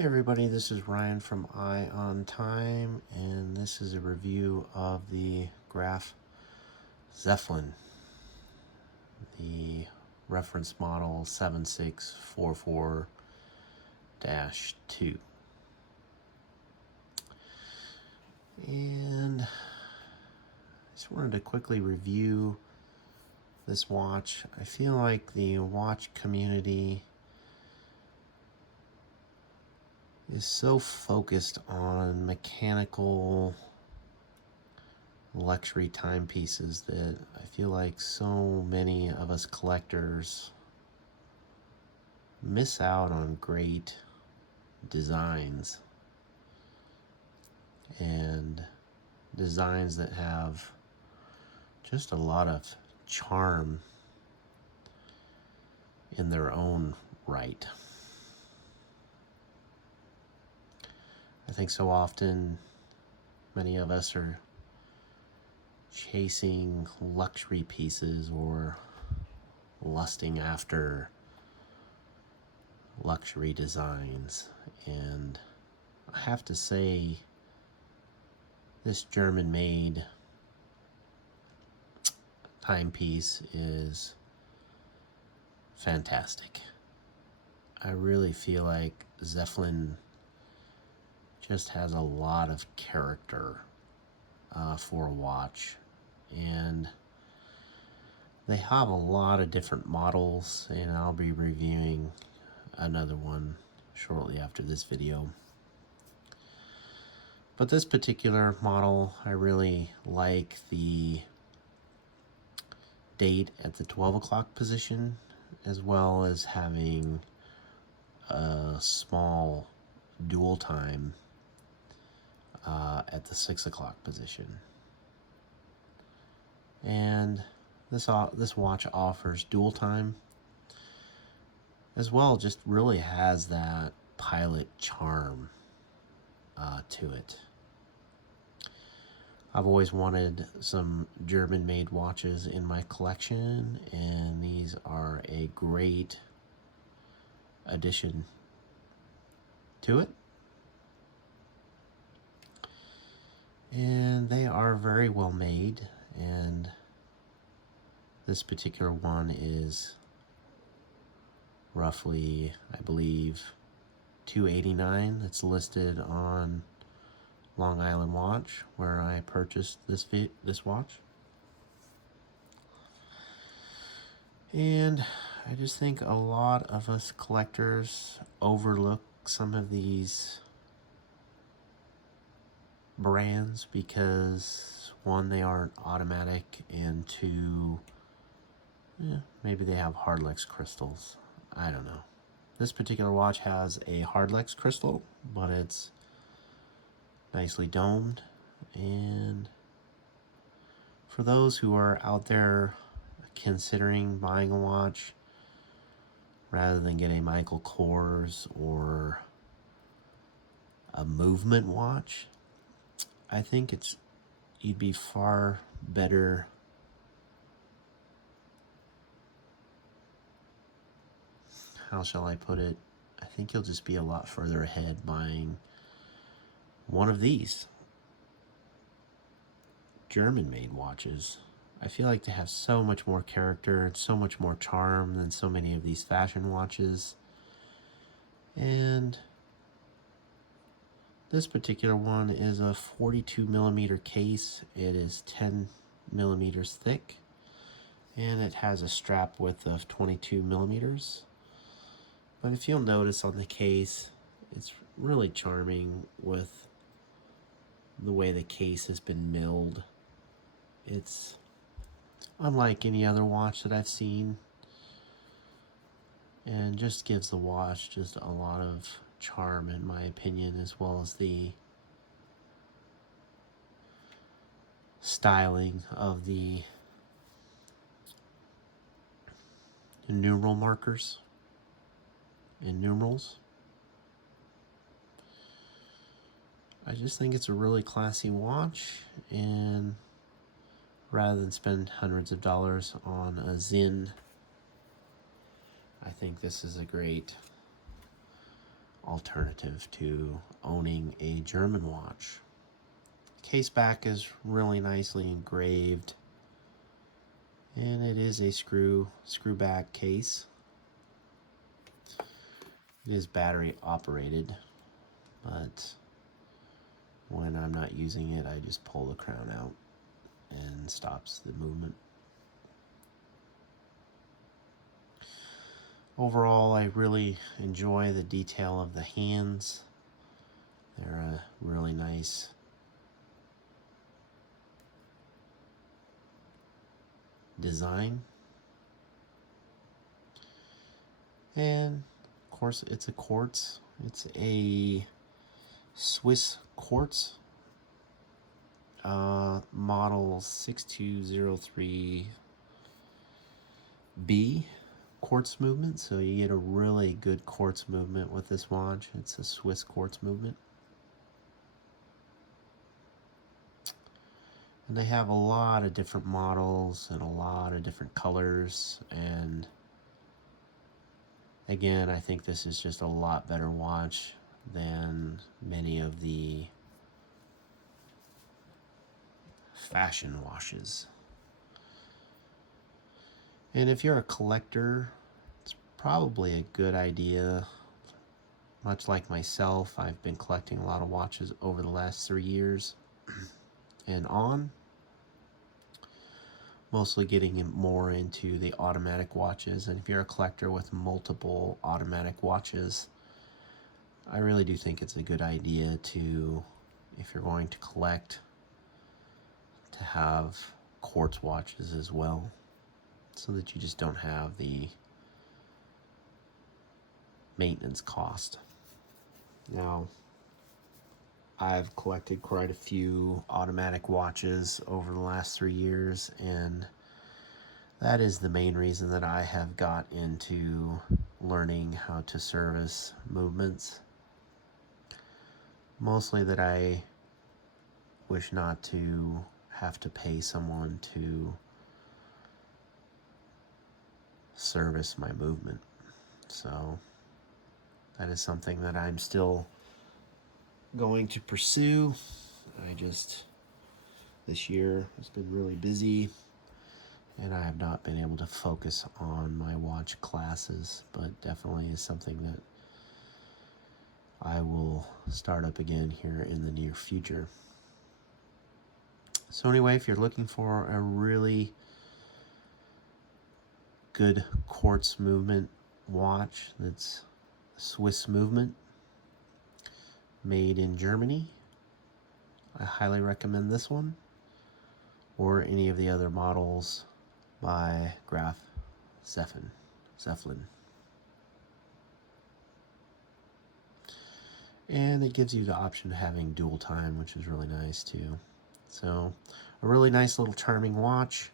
Hey everybody, this is Ryan from Eye on Time, and this is a review of the Graf Zeppelin, the reference model 7644-2. And I just wanted to quickly review this watch. I feel like the watch community is so focused on mechanical luxury timepieces that I feel like so many of us collectors miss out on great designs and designs that have just a lot of charm in their own right. I think so often many of us are chasing luxury pieces or lusting after luxury designs, and I have to say this German-made timepiece is fantastic. I really feel like Zeppelin just has a lot of character for a watch, and they have a lot of different models, and I'll be reviewing another one shortly after this video. But this particular model, I really like the date at the 12 o'clock position, as well as having a small dual time at the 6 o'clock position. And this watch offers dual time, as well. Just really has that pilot charm to it. I've always wanted some German-made watches in my collection, and these are a great addition to it. And they are very well made, and this particular one is roughly, I believe, $289. It's listed on Long Island Watch, where I purchased this watch. And I just think a lot of us collectors overlook some of these brands because, one, they aren't automatic, and two, maybe they have Hardlex crystals. I don't know. This particular watch has a Hardlex crystal, but it's nicely domed. And for those who are out there considering buying a watch, rather than get a Michael Kors or a movement watch, I think you'd be far better how shall I put it? I think you'll just be a lot further ahead buying one of these German-made watches. I feel like they have so much more character and so much more charm than so many of these fashion watches. And this particular one is a 42 millimeter case. It is 10 millimeters thick, and it has a strap width of 22 millimeters. But if you'll notice on the case, it's really charming with the way the case has been milled. It's unlike any other watch that I've seen, and just gives the watch just a lot of charm, in my opinion, as well as the styling of the numeral markers and numerals. I just think it's a really classy watch, and rather than spend hundreds of dollars on a Zin, I think this is a great alternative to owning a German watch. Case back is really nicely engraved, and it is a screw back case. It is battery operated, but when I'm not using it, I just pull the crown out and stops the movement. Overall, I really enjoy the detail of the hands. They're a really nice design. And of course, it's a quartz. It's a Swiss quartz, model 6203B quartz movement. So you get a really good quartz movement with this watch. It's a Swiss quartz movement. And they have a lot of different models and a lot of different colors. And again, I think this is just a lot better watch than many of the fashion watches. And if you're a collector, it's probably a good idea. Much like myself, I've been collecting a lot of watches over the last 3 years and on. Mostly getting more into the automatic watches. And if you're a collector with multiple automatic watches, I really do think it's a good idea to, if you're going to collect, to have quartz watches as well, so that you just don't have the maintenance cost. Now, I've collected quite a few automatic watches over the last 3 years, and that is the main reason that I have got into learning how to service movements. Mostly that I wish not to have to pay someone to service my movement. So that is something that I'm still going to pursue. This year has been really busy, and I have not been able to focus on my watch classes, but definitely is something that I will start up again here in the near future. So anyway, if you're looking for a really good quartz movement watch that's Swiss movement, made in Germany, I highly recommend this one, or any of the other models by Graf Zeppelin. And it gives you the option of having dual time, which is really nice too. So a really nice little charming watch.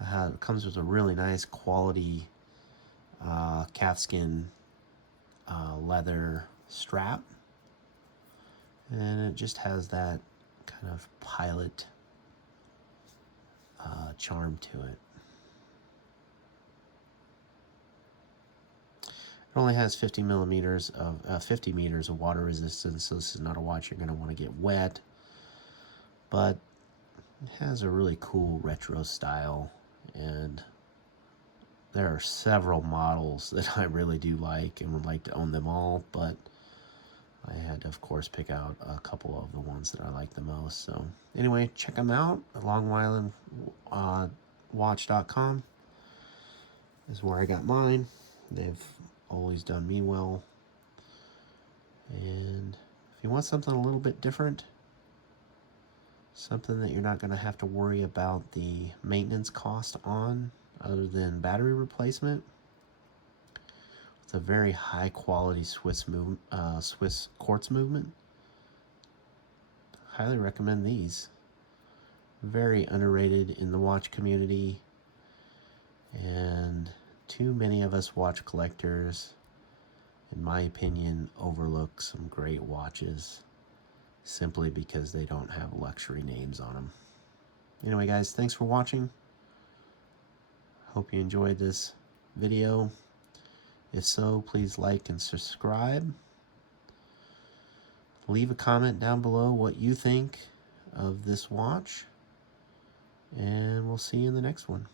It comes with a really nice quality calfskin leather strap, and it just has that kind of pilot charm to it. It only has 50 meters of water resistance, so this is not a watch you're going to want to get wet, but it has a really cool retro style, and there are several models that I really do like and would like to own them all, but I had to, of course, pick out a couple of the ones that I like the most. So anyway, check them out. LongIslandWatch.com is where I got mine. They've always done me well. And if you want something a little bit different, something that you're not going to have to worry about the maintenance cost on, other than battery replacement, it's a very high quality Swiss quartz movement. Highly recommend these. Very underrated in the watch community, and too many of us watch collectors, in my opinion, overlook some great watches simply because they don't have luxury names on them. Anyway, guys, thanks for watching. Hope you enjoyed this video. If so, please like and subscribe. leave a comment down below what you think of this watch, and we'll see you in the next one.